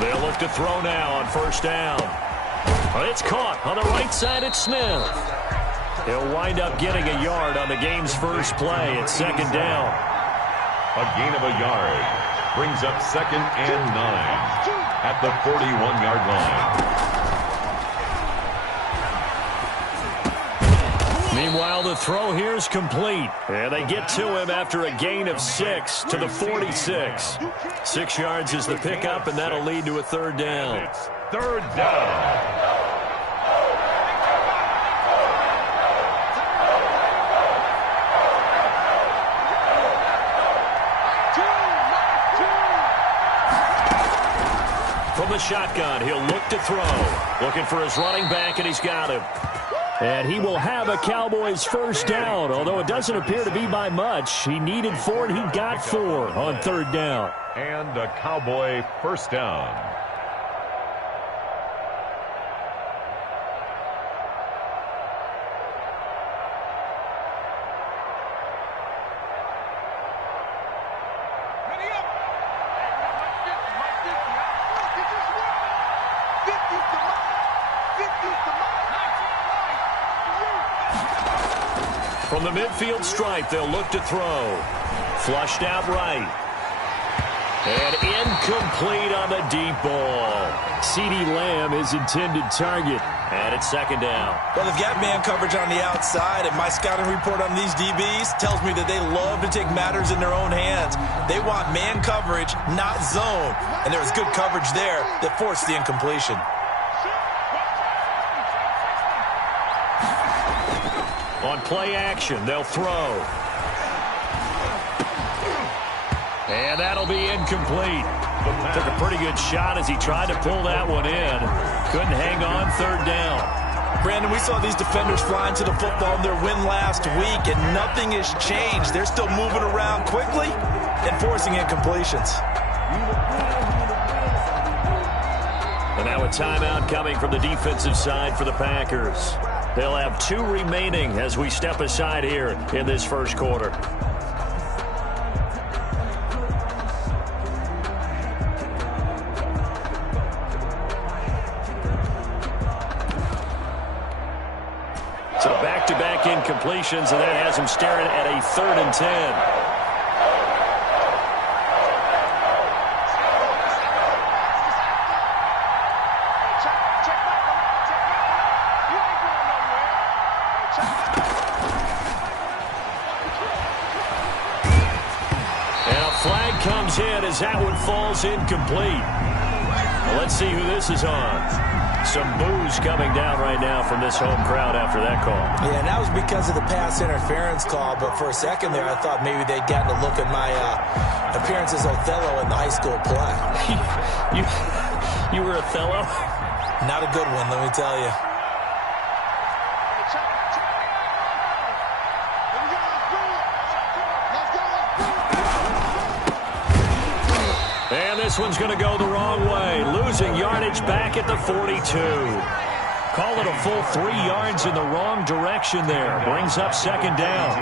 They'll look to throw now on first down. It's caught on the right side at Smith. He'll wind up getting a yard on the game's first play at second down. A gain of a yard brings up 2nd and 9 at the 41-yard line. Meanwhile, the throw here is complete. And they get to him after a gain of 6 to the 46. 6 yards is the pickup, and that'll lead to a third down. It's third down. From the shotgun, he'll look to throw. Looking for his running back, and he's got him. And he will have a Cowboys first down, although it doesn't appear to be by much. He needed 4, and he got 4 on third down. And a Cowboy first down. From the midfield stripe, they'll look to throw. Flushed out right. And incomplete on the deep ball. CeeDee Lamb is intended target. And it's second down. Well, they've got man coverage on the outside, and my scouting report on these DBs tells me that they love to take matters in their own hands. They want man coverage, not zone. And there was good coverage there that forced the incompletion. On play action, they'll throw. And that'll be incomplete. Took a pretty good shot as he tried to pull that one in. Couldn't hang on third down. Brandon, we saw these defenders fly into the football in their win last week, and nothing has changed. They're still moving around quickly and forcing incompletions. And now a timeout coming from the defensive side for the Packers. They'll have 2 remaining as we step aside here in this first quarter. So back-to-back incompletions, and that has him staring at a 3rd and 10. Comes in as that one falls incomplete. Well, let's see who this is on. Some boos coming down right now from this home crowd after that call. Yeah, and that was because of the pass interference call, but for a second there I thought maybe they'd gotten a look at my appearance as Othello in the high school play. You were Othello? Not a good one, let me tell you. This one's going to go the wrong way. Losing yardage back at the 42. Call it a full 3 yards in the wrong direction there. Brings up second down.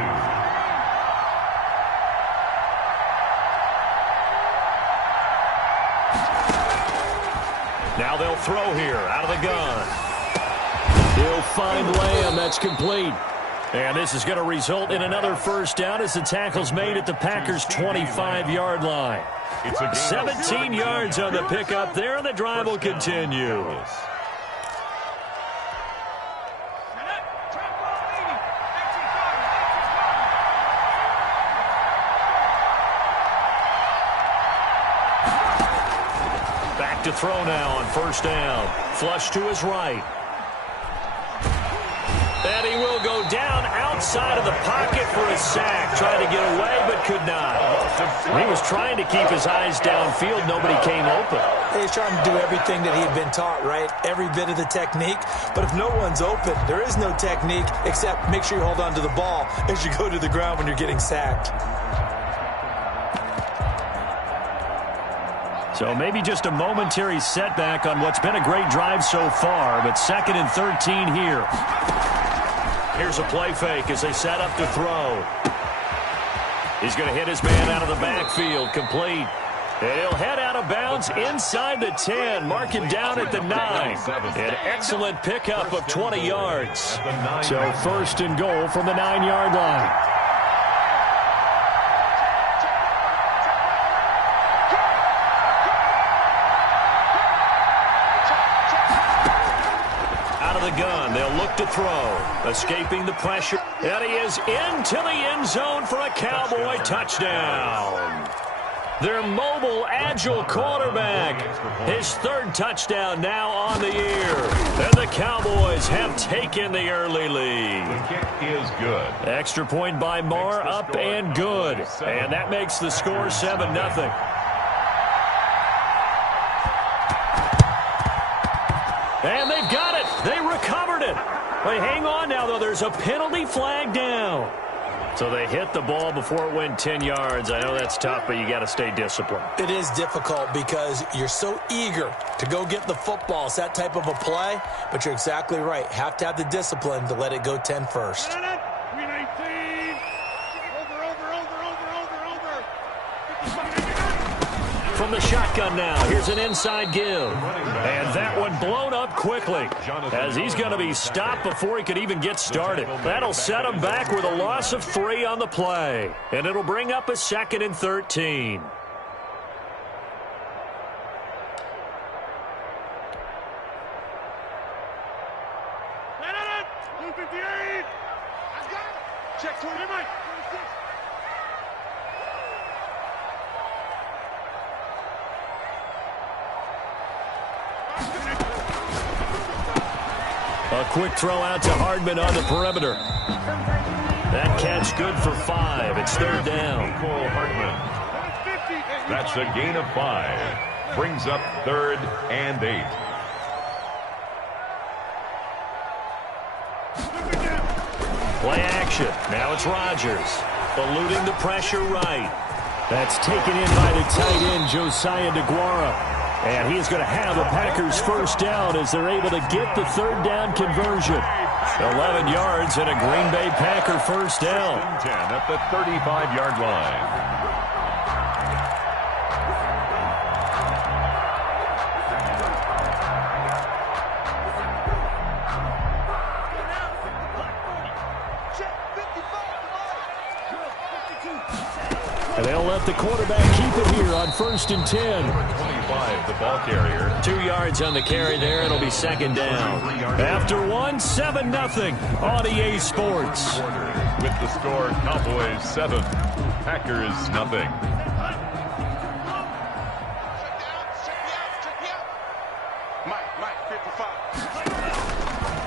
Now they'll throw here out of the gun. He'll find Lamb. That's complete. And this is going to result in another first down as the tackle's made at the Packers' 25-yard line. 17 yards on the pickup there, and the drive will continue. Back to throw now on first down. Flush to his right. And he will go down outside of the pocket for a sack. Trying to get away, but could not. He was trying to keep his eyes downfield. Nobody came open. He's trying to do everything that he had been taught, right? Every bit of the technique. But if no one's open, there is no technique except make sure you hold on to the ball as you go to the ground when you're getting sacked. So maybe just a momentary setback on what's been a great drive so far, but 2nd and 13 here. Here's a play fake as they set up to throw. He's going to hit his man out of the backfield, complete. And he'll head out of bounds inside the 10, mark him down at the 9. An excellent pickup of 20 yards. So 1st and goal from the 9-yard line. Out of the gun, they'll look to throw. Escaping the pressure. And he is into the end zone for a Cowboy touchdown. Their mobile, agile quarterback. His 3rd touchdown now on the year. And the Cowboys have taken the early lead. The kick is good. Extra point by Marr, up and good. And that makes the score 7-0. And they've got it. They recovered it. Wait, hang on now, though. There's a penalty flag down. So they hit the ball before it went 10 yards. I know that's tough, but you got to stay disciplined. It is difficult because you're so eager to go get the football. It's that type of a play, but you're exactly right. Have to have the discipline to let it go 10 first. From the shotgun now, here's an inside give. And that one blown up quickly as he's going to be stopped before he could even get started. That'll set him back with a loss of 3 on the play. And it'll bring up a 2nd and 13. Check 20. A quick throw out to Hardman on the perimeter. That catch good for 5. It's 3rd down. Cole Hardman. That's a gain of 5. Brings up 3rd and 8. Play action. Now it's Rodgers. Eluding the pressure right. That's taken in by the tight end, Josiah DeGuara. And he's going to have a Packers 1st down as they're able to get the 3rd down conversion. 11 yards and a Green Bay Packer 1st down. 10 at the 35-yard line. And they'll let the quarterback keep it here on 1st and 10. 25, the ball carrier. 2 yards on the carry there. It'll be 2nd down. After 1, 7-0 on EA Sports. With the score, Cowboys 7, Packers nothing.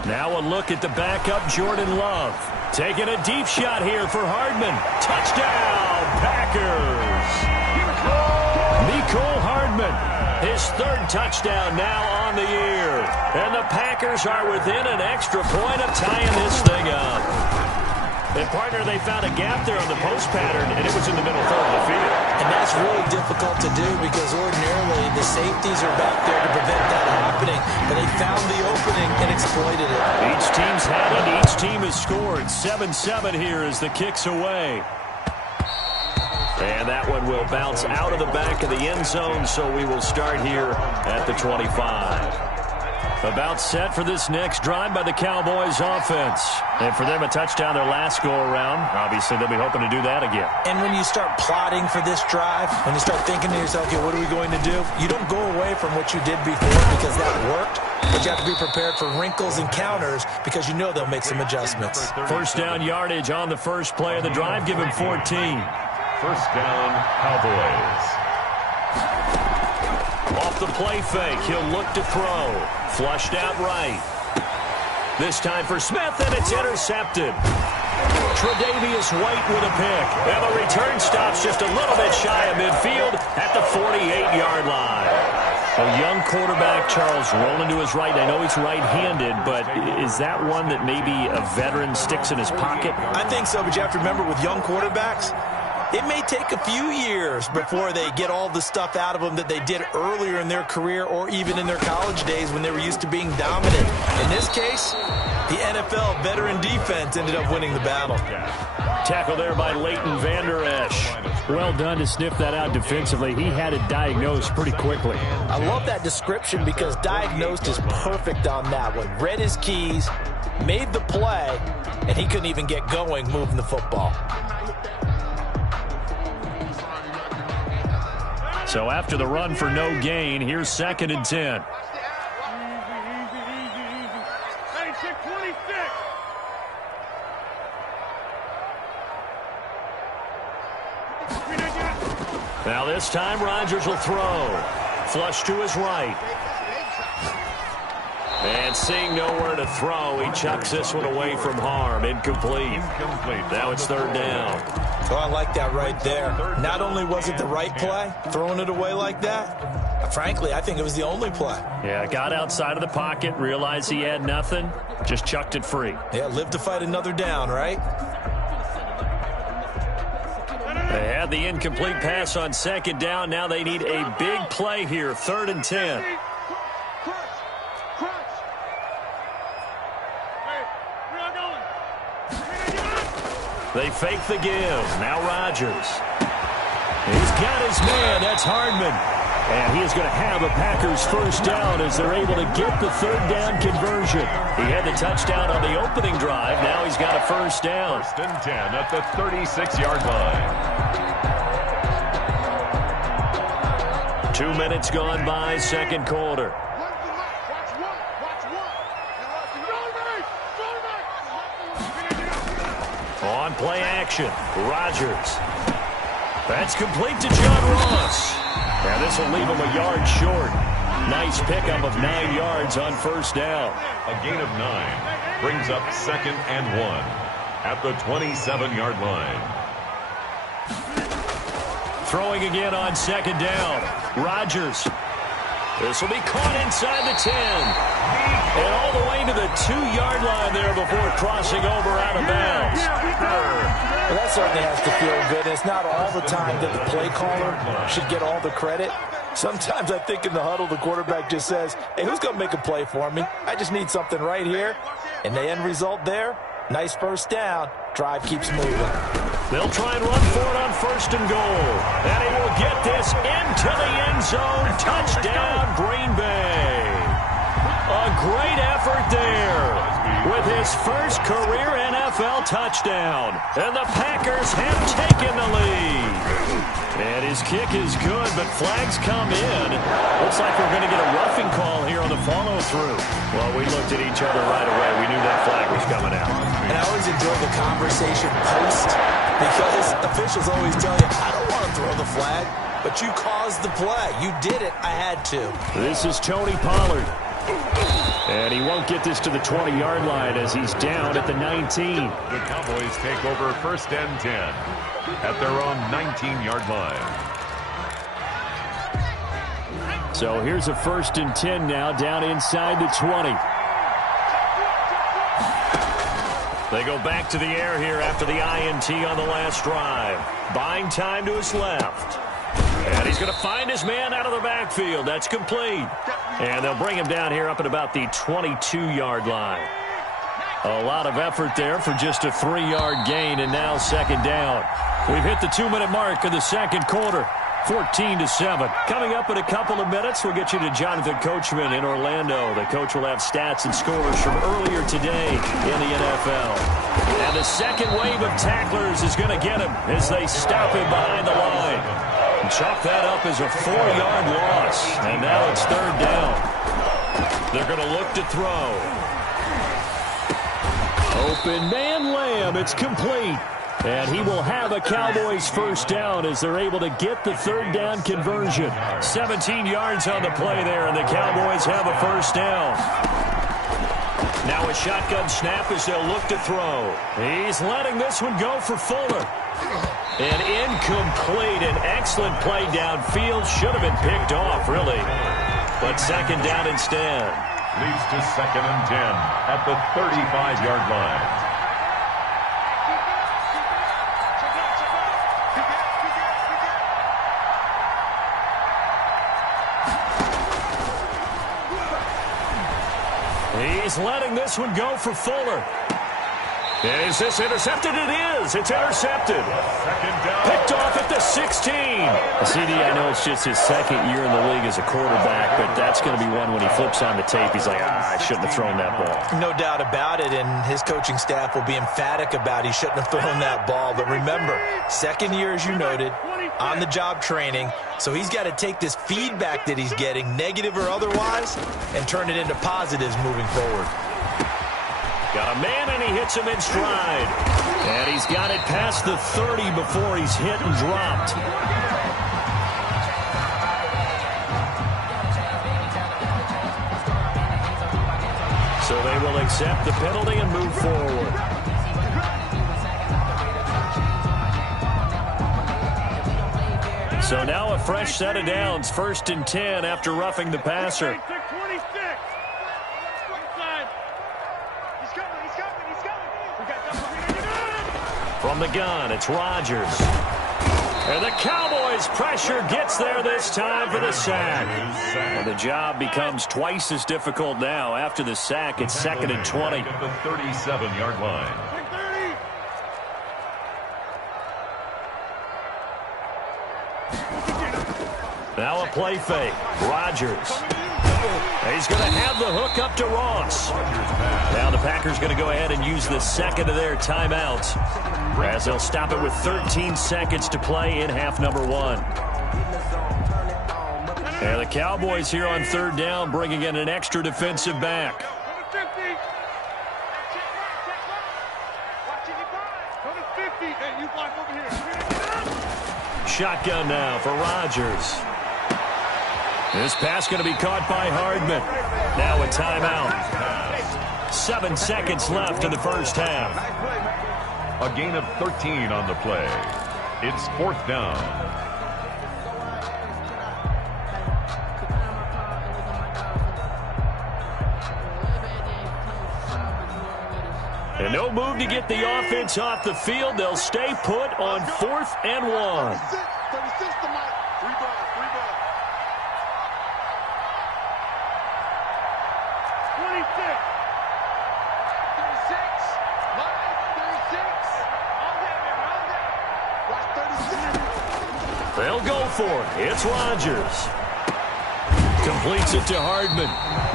Now a look at the backup, Jordan Love. Taking a deep shot here for Hardman. Touchdown, Packers! Mecole Hardman, his 3rd touchdown now on the year. And the Packers are within an extra point of tying this thing up. And, partner, they found a gap there on the post pattern, and it was in the middle third of the field. And that's really difficult to do because ordinarily the safeties are back there to prevent that happening. But they found the opening and exploited it. Each team's had it. Each team has scored. 7-7 here as the kick's away. And that one will bounce out of the back of the end zone, so we will start here at the 25. About set for this next drive by the Cowboys offense. And for them, a touchdown their last go-around. Obviously, they'll be hoping to do that again. And when you start plotting for this drive, when you start thinking to yourself, okay, what are we going to do? You don't go away from what you did before because that worked. But you have to be prepared for wrinkles and counters because you know they'll make some adjustments. 1st down yardage on the first play of the drive. Give him 14. 1st down, Cowboys. Off the play fake, he'll look to throw. Flushed out right. This time for Smith, and it's intercepted. Tre'Davious White with a pick. And the return stops just a little bit shy of midfield at the 48-yard line. A young quarterback, Charles, rolling to his right. I know he's right-handed, but is that one that maybe a veteran sticks in his pocket? I think so, but you have to remember with young quarterbacks, it may take a few years before they get all the stuff out of them that they did earlier in their career or even in their college days when they were used to being dominant. In this case, The NFL veteran defense ended up winning the battle. Tackle there by Leighton Vander Esch. Well done to sniff that out defensively. He had it diagnosed pretty quickly. I love that description because diagnosed is perfect on that one. Read his keys, made the play, and he couldn't even get going moving the football. So after the run for no gain, here's 2nd and 10. Now this time Rodgers will throw. Flush to his right. And seeing nowhere to throw, he chucks this one away from harm. Incomplete. Now it's 3rd down. Oh, I like that right there. Not only was it the right play, throwing it away like that, frankly, I think it was the only play. Yeah, got outside of the pocket, realized he had nothing, just chucked it free. Yeah, live to fight another down, right? They had the incomplete pass on 2nd down. Now they need a big play here, 3rd and 10. They fake the give. Now Rodgers. He's got his man. That's Hardman. And he is going to have a Packers 1st down as they're able to get the 3rd down conversion. He had the touchdown on the opening drive. Now he's got a 1st down. 1st and 10 at the 36-yard line. 2 minutes gone by, 2nd quarter. On play action, Rodgers. That's complete to John Ross. And this will leave him a yard short. Nice pickup of 9 yards on 1st down. A gain of 9 brings up 2nd and 1 at the 27-yard line. Throwing again on 2nd down. Rodgers. This will be caught inside the 10. And all the way to the 2-yard line there before crossing over out of bounds. Well, that certainly has to feel good. It's not all the time that the play caller should get all the credit. Sometimes I think in the huddle, the quarterback just says, hey, who's going to make a play for me? I just need something right here. And the end result there, nice 1st down. Drive keeps moving. They'll try and run for it on 1st and goal. And he will get this into the end zone. Touchdown, Green Bay. A great effort there with his 1st career NFL touchdown. And the Packers have taken the lead. And his kick is good, but flags come in. Looks like we're going to get a roughing call here on the follow-through. Well, we looked at each other right away. We knew that flag was coming out. And I always enjoy the conversation post because officials always tell you, I don't want to throw the flag, but you caused the play. You did it. I had to. This is Tony Pollard. And he won't get this to the 20-yard line as he's down at the 19. The Cowboys take over 1st and 10 at their own 19-yard line. So here's a 1st and 10 now down inside the 20. They go back to the air here after the INT on the last drive. Buying time to his left. And he's going to find his man out of the backfield. That's complete. And they'll bring him down here up at about the 22-yard line. A lot of effort there for just a 3-yard gain, and now 2nd down. We've hit the 2-minute mark of the 2nd quarter. 14-7. Coming up in a couple of minutes, we'll get you to Jonathan Coachman in Orlando. The coach will have stats and scores from earlier today in the NFL. And the 2nd wave of tacklers is going to get him as they stop him behind the line. And chalk that up as a 4-yard loss. And now it's 3rd down. They're going to look to throw. Open man Lamb. It's complete. And he will have a Cowboys 1st down as they're able to get the 3rd down conversion. 17 yards on the play there, and the Cowboys have a 1st down. Now a shotgun snap as they'll look to throw. He's letting this one go for Fuller. And incomplete. An excellent play downfield. Should have been picked off, really. But 2nd down instead. Leads to 2nd and 10 at the 35-yard line. He's letting this one go for Fuller. And is this intercepted? It is. It's intercepted. Picked off at the 16. CD, I know it's just his second year in the league as a quarterback, but that's going to be one when he flips on the tape. He's like, I shouldn't have thrown that ball. No doubt about it, and his coaching staff will be emphatic about he shouldn't have thrown that ball. But remember, second year, as you noted, on-the-job training, so he's got to take this feedback that he's getting, negative or otherwise, and turn it into positives moving forward. Got a man, and he hits him in stride. And he's got it past the 30 before he's hit and dropped. So they will accept the penalty and move forward. So now a fresh set of downs, 1st and 10 after roughing the passer. From the gun, it's Rodgers. And the Cowboys' pressure gets there this time for the sack. And the job becomes twice as difficult now. After the sack, it's 2nd and 20. At the 37-yard line. Now a play fake. Rodgers. He's going to have the hook up to Ross. Now the Packers going to go ahead and use the second of their timeouts, as they'll stop it with 13 seconds to play in half number 1. And the Cowboys here on 3rd down, bringing in an extra defensive back. Shotgun now for Rodgers. This pass going to be caught by Hardman. Now a timeout. 7 seconds left in the first half. A gain of 13 on the play. It's 4th down. And no move to get the offense off the field. They'll stay put on 4th and 1. 36. They'll go for it. It's Rodgers. Completes it to Hardman.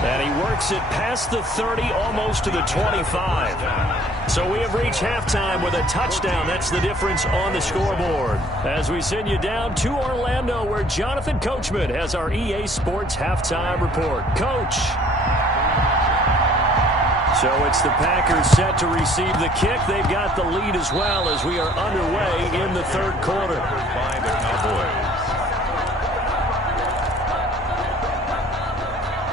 And he works it past the 30, almost to the 25. So we have reached halftime with a touchdown. That's the difference on the scoreboard. As we send you down to Orlando, where Jonathan Coachman has our EA Sports halftime report. Coach. So it's the Packers set to receive the kick. They've got the lead as well as we are underway in the 3rd quarter. By the Cowboys.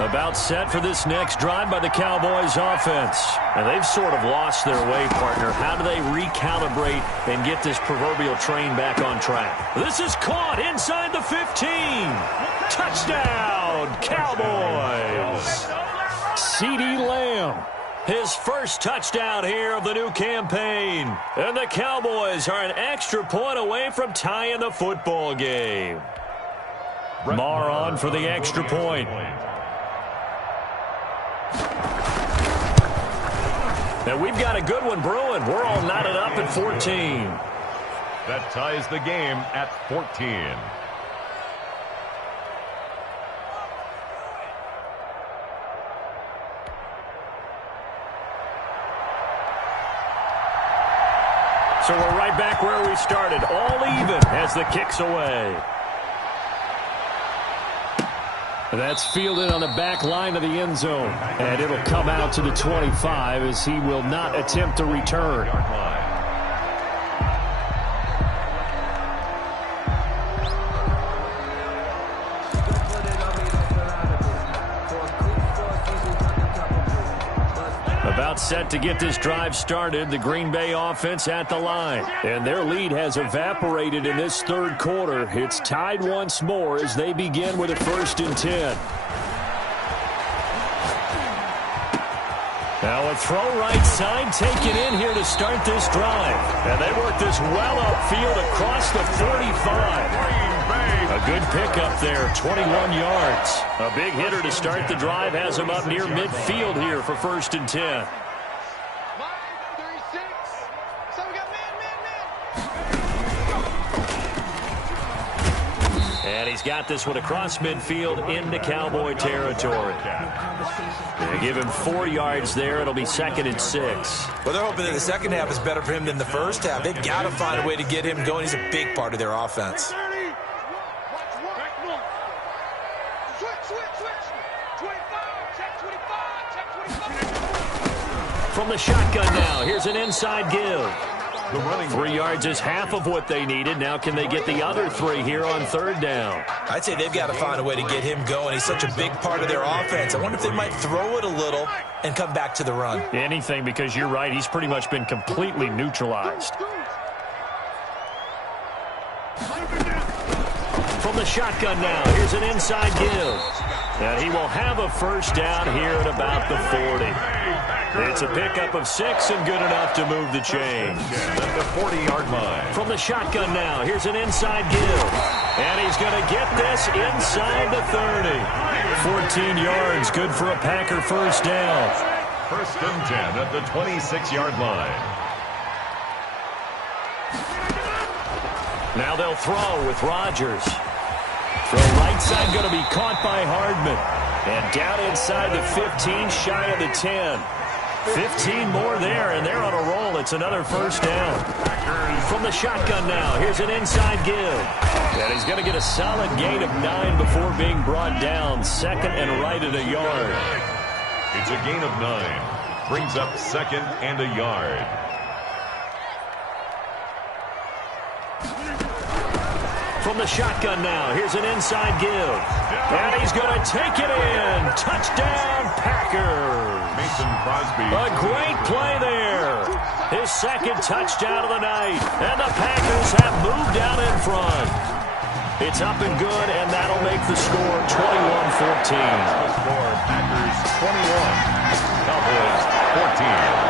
About set for this next drive by the Cowboys offense. And they've sort of lost their way, partner. How do they recalibrate and get this proverbial train back on track? This is caught inside the 15. Touchdown, Cowboys. CeeDee Lamb. His first touchdown here of the new campaign. And the Cowboys are an extra point away from tying the football game. Marr on for the extra point. And we've got a good one brewing. We're all knotted up at 14. That ties the game at 14. So we're right back where we started, all even as the kick's away. That's fielded on the back line of the end zone. And it'll come out to the 25 as he will not attempt to return. About set to get this drive started, the Green Bay offense at the line. And their lead has evaporated in this 3rd quarter. It's tied once more as they begin with a 1st and 10. Now a throw right side taken in here to start this drive. And they work this well upfield across the 45. A good pickup there, 21 yards. A big hitter to start the drive has him up near midfield here for 1st and 10. And he's got this one across midfield into Cowboy territory. They give him 4 yards there. It'll be 2nd and 6. Well, they're hoping that the second half is better for him than the first half. They've got to find a way to get him going. He's a big part of their offense. From the shotgun now, here's an inside give. 3 yards is half of what they needed. Now can they get the other 3 here on 3rd down? I'd say they've got to find a way to get him going. He's such a big part of their offense. I wonder if they might throw it a little and come back to the run. Anything, because you're right. He's pretty much been completely neutralized. From the shotgun now, here's an inside give. And he will have a 1st down here at about the 40. It's a pickup of 6 and good enough to move the chains. At the 40-yard line. From the shotgun now, here's an inside give. And he's going to get this inside the 30. 14 yards, good for a Packer 1st down. 1st and 10 at the 26-yard line. Now they'll throw with Rodgers. Throw right side going to be caught by Hardman. And down inside the 15, shy of the 10. 15 more there, and they're on a roll. It's another 1st down. From the shotgun now, here's an inside give. And he's going to get a solid gain of 9 before being brought down. 2nd and right at a yard. It's a gain of 9. Brings up 2nd and a yard. From the shotgun now, here's an inside give. And he's going to take it in. Touchdown, Packers. Mason Crosby. A great play there. His 2nd touchdown of the night. And the Packers have moved out in front. It's up and good, and that'll make the score 21-14. The score, Packers 21, Cowboys 14.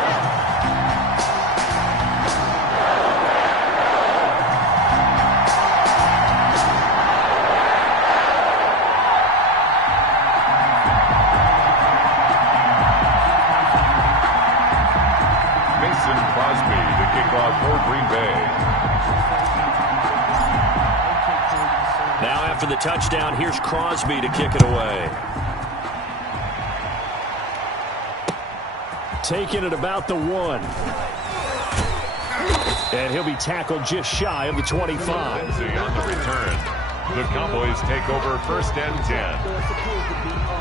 For Green Bay. Now after the touchdown, here's Crosby to kick it away. Taking it about the 1. And he'll be tackled just shy of the 25. On the return, the Cowboys take over 1st and 10.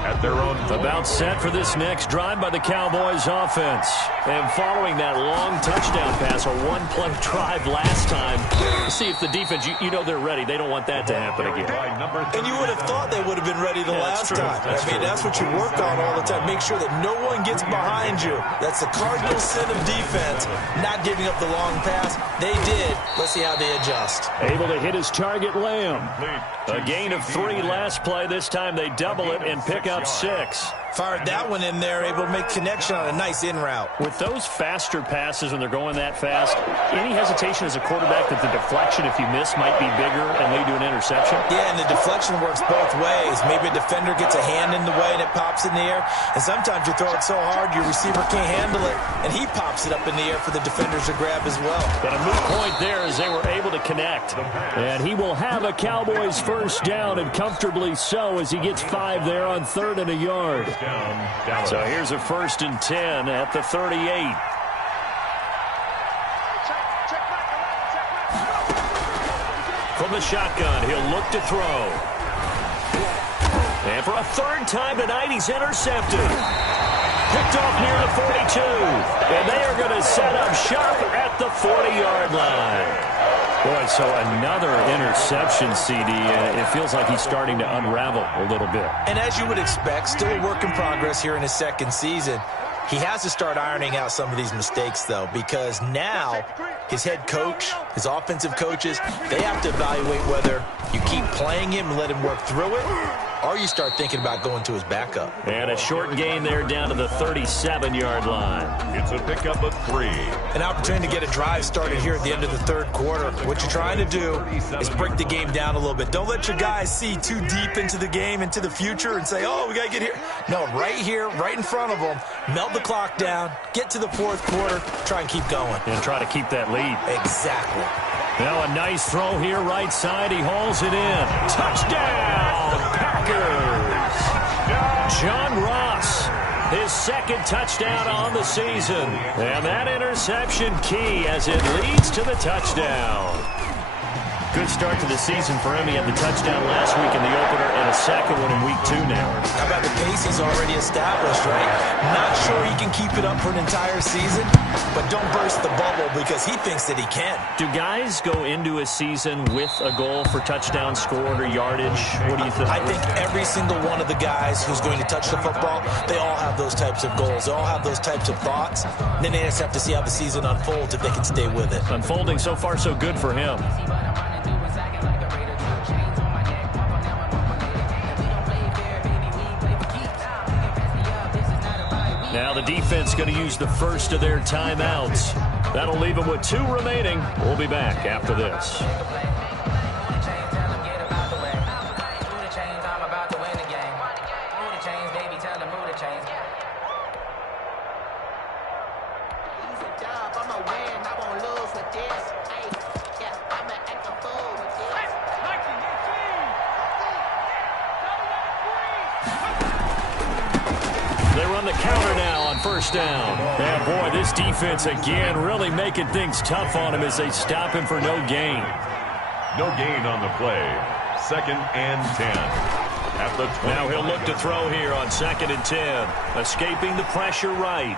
At their own point. About set for this next drive by the Cowboys offense. And following that long touchdown pass, a 1-play drive last time. See if the defense, you know they're ready. They don't want that to happen again. And you would have thought they would have been ready the last time. That's what you work on all the time. Make sure that no one gets behind you. That's the cardinal sin of defense, not giving up the long pass. They did. Let's see how they adjust. Able to hit his target, Lamb. A gain of 3 last play. This time they double it and pick up 6. Fired that one in there, able to make connection on a nice in route. With those faster passes when they're going that fast, any hesitation as a quarterback that the deflection, if you miss, might be bigger and lead to an interception? Yeah, and the deflection works both ways. Maybe a defender gets a hand in the way and it pops in the air. And sometimes you throw it so hard your receiver can't handle it, and he pops it up in the air for the defenders to grab as well. But a moot point there as they were able to connect. And he will have a Cowboys 1st down, and comfortably so, as he gets 5 there on 3rd and a yard. So here's a 1st and 10 at the 38. From the shotgun, he'll look to throw. And for a 3rd time tonight, he's intercepted. Picked off near the 42. And they are going to set up shop at the 40-yard line. Boy, so another interception, CD, and it feels like he's starting to unravel a little bit. And as you would expect, still a work in progress here in his 2nd season. He has to start ironing out some of these mistakes, though, because now his head coach, his offensive coaches, they have to evaluate whether you keep playing him and let him work through it, or you start thinking about going to his backup. And a short gain there down to the 37-yard line. It's a pickup of 3. An opportunity to get a drive started here at the end of the third quarter. What you're trying to do is break the game down a little bit. Don't let your guys see too deep into the game, into the future, and say, oh, we got to get here. No, right here, right in front of them, melt the clock down, get to the fourth quarter, try and keep going. And try to keep that lead. Exactly. Now a nice throw here, right side. He hauls it in. Touchdown, Packers! John Ross, his second touchdown on the season. And that interception key as it leads to the touchdown. Good start to the season for him. He had the touchdown last week in the opener and a second one in week 2 now. How about the pace he's already established, right? Not sure he can keep it up for an entire season, but don't burst the bubble because he thinks that he can. Do guys go into a season with a goal for touchdown scored or yardage? What do you think? I think every single one of the guys who's going to touch the football, they all have those types of goals. They all have those types of thoughts. Then they just have to see how the season unfolds if they can stay with it. Unfolding so far so good for him. Now the defense going to use the first of their timeouts. That'll leave them with 2 remaining. We'll be back after this. First down. Yeah, boy, this defense again really making things tough on him as they stop him for no gain. No gain on the play. 2nd and 10. At the 20. Now he'll look to throw here on 2nd and 10. Escaping the pressure right.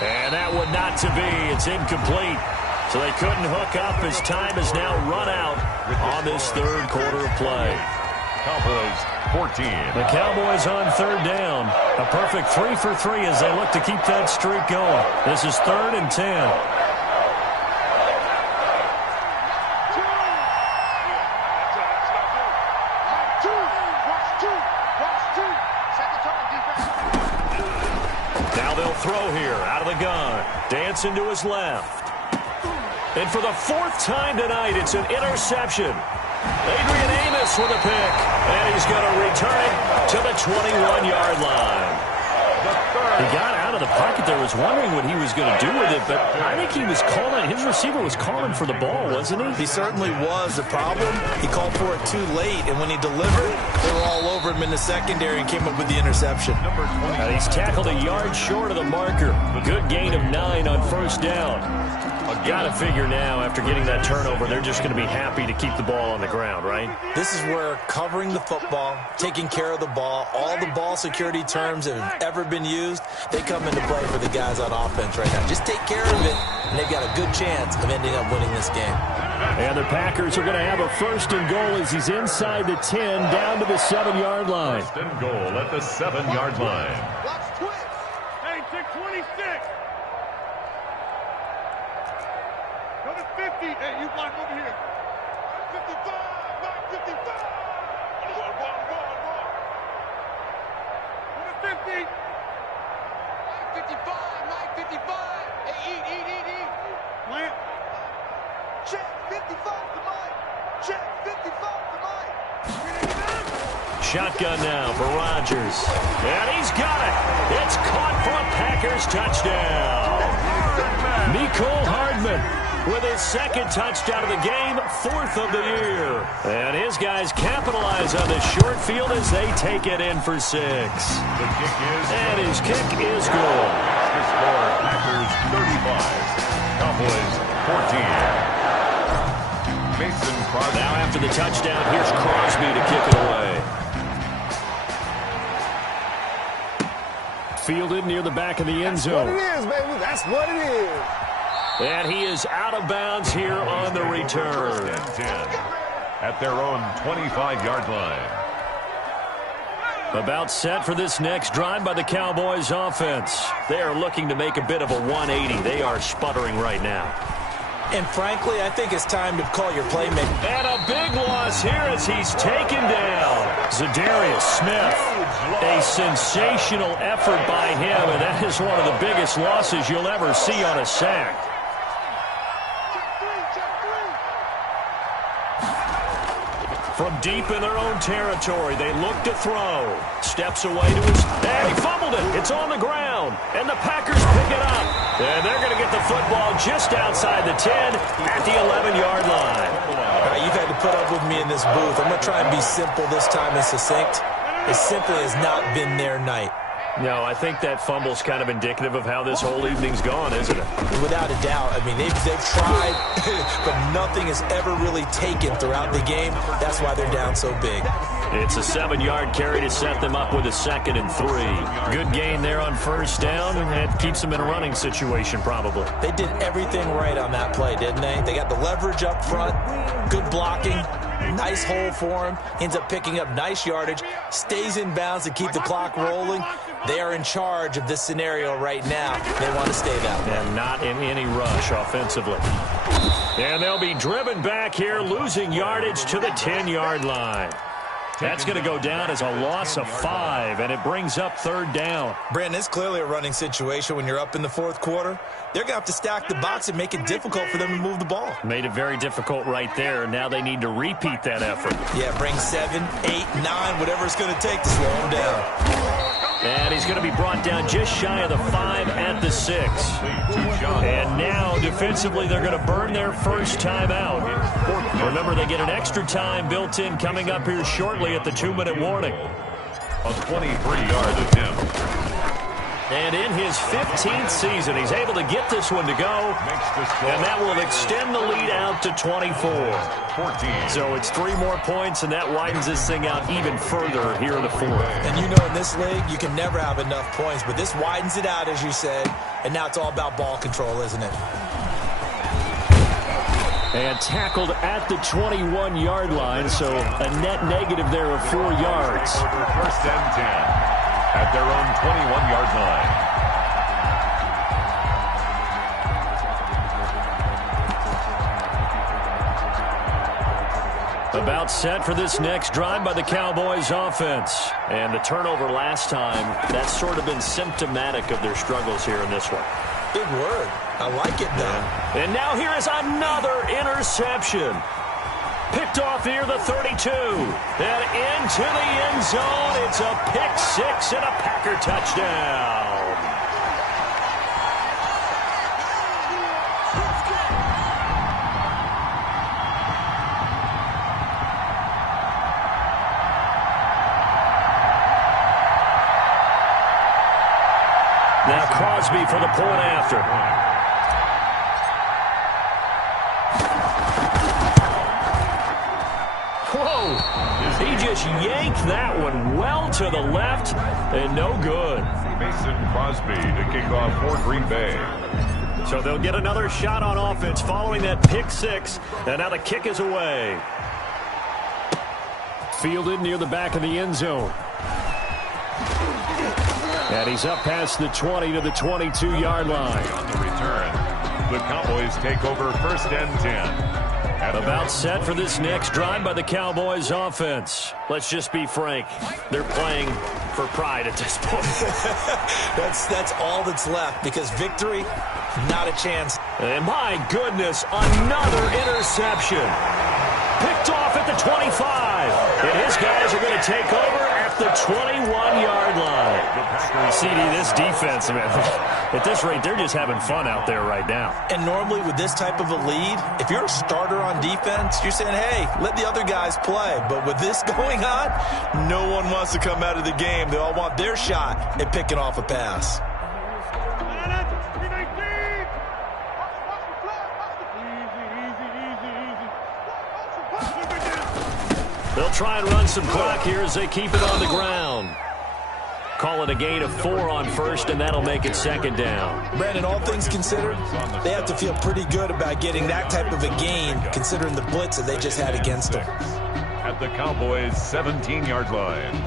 And that one not to be. It's incomplete. So they couldn't hook up as time has now run out on this third quarter of play. Cowboys 14. The Cowboys on 3rd down. A perfect 3 for 3 as they look to keep that streak going. This is 3rd and 10. Now they'll throw here out of the gun. Dancing to his left. And for the 4th time tonight, it's an interception. Adrian Amos with a pick, and he's going to return it to the 21-yard line. He got out of the pocket there, was wondering what he was going to do with it, but I think he was calling, his receiver was calling for the ball, wasn't he? He certainly was. The problem, he called for it too late, and when he delivered, they were all over him in the secondary and came up with the interception. And he's tackled a yard short of the marker. Good gain of 9 on 1st down. Got to figure now, after getting that turnover, they're just going to be happy to keep the ball on the ground, right? This is where covering the football, taking care of the ball, all the ball security terms that have ever been used, they come into play for the guys on offense right now. Just take care of it, and they've got a good chance of ending up winning this game. And the Packers are going to have a 1st and goal as he's inside the 10, down to the 7-yard line. 1st and goal at the 7-yard line. Watch twitch. Hey, 626. Go to 50. Hey, you block over here. 55. 55. Go. Go to 50. 55. 55. Hey, eat. Plant. Check. 55 to Mike. Check. 55 to Mike. Shotgun now for Rodgers. And he's got it. It's caught for a Packers touchdown. Mecole Hardman with his 2nd touchdown of the game, 4th of the year. And his guys capitalize on the short field as they take it in for 6. The kick is... And his kick is good. The score, Packers 35. Cowboys 14. Mason Crosby. Now after the touchdown, here's Crosby to kick it away. Fielded near the back of the end zone. That's what it is, baby. That's what it is. And he is out of bounds here on the return. 1st and 10 at their own 25-yard line. About set for this next drive by the Cowboys offense. They are looking to make a bit of a 180. They are sputtering right now. And frankly, I think it's time to call your playmaker. And a big loss here as he's taken down. Zadarius Smith, a sensational effort by him, and that is one of the biggest losses you'll ever see on a sack. From deep in their own territory, they look to throw. Steps away to his... And he fumbled it. It's on the ground. And the Packers pick it up. And they're going to get the football just outside the 10 at the 11-yard line. You've had to put up with me in this booth. I'm going to try and be simple this time and succinct. It simply has not been their night. No, I think that fumble's kind of indicative of how this whole evening's gone, isn't it? Without a doubt. I mean, they've tried, but nothing has ever really taken throughout the game. That's why they're down so big. It's a 7-yard carry to set them up with a 2nd and 3. Good gain there on first down, and it keeps them in a running situation probably. They did everything right on that play, didn't they? They got the leverage up front, good blocking, nice hole for him, ends up picking up nice yardage, stays in bounds to keep the clock rolling. They are in charge of this scenario right now. They want to stay that way. And not in any rush offensively. And they'll be driven back here, losing yardage to the 10-yard line. That's going to go down as a loss of 5, and it brings up 3rd down. Brandon, it's clearly a running situation when you're up in the 4th quarter. They're going to have to stack the box and make it difficult for them to move the ball. Made it very difficult right there. Now they need to repeat that effort. Yeah, bring 7, 8, 9, whatever it's going to take to slow them down. And he's going to be brought down just shy of the 5 at the 6. And now, defensively, they're going to burn their first time out. Remember, they get an extra time built in coming up here shortly at the 2-minute warning. A 23-yard attempt. And in his 15th season, he's able to get this one to go. And that will extend the lead out to 24. 14. So it's 3 more points, and that widens this thing out even further here in the 4th. And you know in this league, you can never have enough points. But this widens it out, as you said. And now it's all about ball control, isn't it? And tackled at the 21-yard line, so a net negative there of 4 yards. First and 10 at their own 21-yard line. About set for this next drive by the Cowboys offense. And the turnover last time, that's sort of been symptomatic of their struggles here in this one. Big word. I like it, though. And now here is another interception. Picked off near the 32. And into the end zone. It's a pick 6 and a Packer touchdown. Now Crosby for the point after. Whoa! He just yanked that one well to the left, and no good. Mason Crosby to kick off for Green Bay. So they'll get another shot on offense following that pick 6, and now the kick is away. Fielded near the back of the end zone. And he's up past the 20 to the 22-yard line. On the return, the Cowboys take over first and 10. About set for this next drive by the Cowboys offense. Let's just be frank. They're playing for pride at this point. That's all that's left, because victory, not a chance. And my goodness, another interception. Picked off at the 25. And his guys are going to take over at the 21-yard line. CD, this defense, man, at this rate, they're just having fun out there right now. And normally with this type of a lead, if you're a starter on defense, you're saying, hey, let the other guys play. But with this going on, no one wants to come out of the game. They all want their shot at picking off a pass. They'll try and run some clock here as they keep it on the ground. Call it a gain of 4 on first, and that'll make it second down. Brandon, all things considered, they have to feel pretty good about getting that type of a gain, considering the blitz that they just had against them. At the Cowboys' 17-yard line.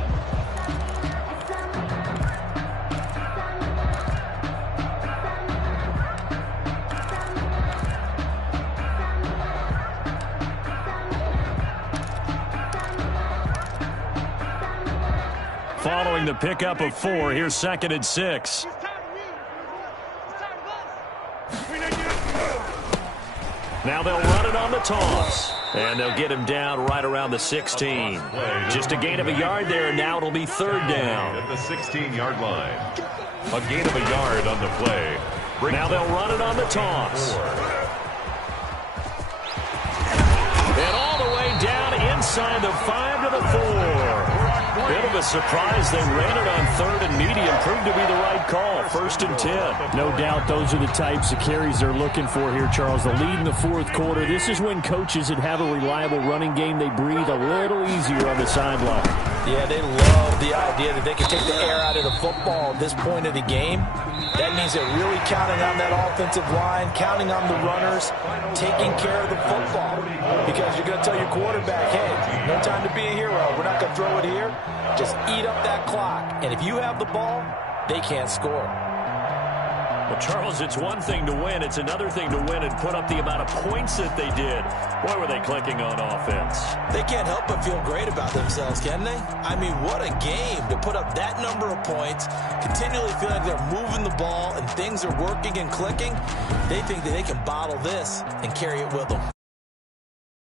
Following the pickup of 4, here's 2nd and 6. Now they'll run it on the toss. And they'll get him down right around the 16. Just a gain of a yard there, and now it'll be 3rd down. At the 16-yard line. A gain of a yard on the play. Now they'll run it on the toss. And all the way down inside the 5 to the 4. Bit of a surprise. They ran it on 3rd and medium. Proved to be the right call. 1st and 10. No doubt those are the types of carries they're looking for here, Charles. The lead in the 4th quarter. This is when coaches that have a reliable running game, they breathe a little easier on the sideline. Yeah, they love the idea that they can take the air out of the football at this point of the game. That means they're really counting on that offensive line, counting on the runners, taking care of the football. Because you're going to tell your quarterback, hey, no time to be a hero. We're not going to throw it here. Just eat up that clock. And if you have the ball, they can't score. Well, Charles, it's one thing to win. It's another thing to win and put up the amount of points that they did. Boy, were they clicking on offense. They can't help but feel great about themselves, can they? I mean, what a game to put up that number of points, continually feel like they're moving the ball and things are working and clicking. They think that they can bottle this and carry it with them.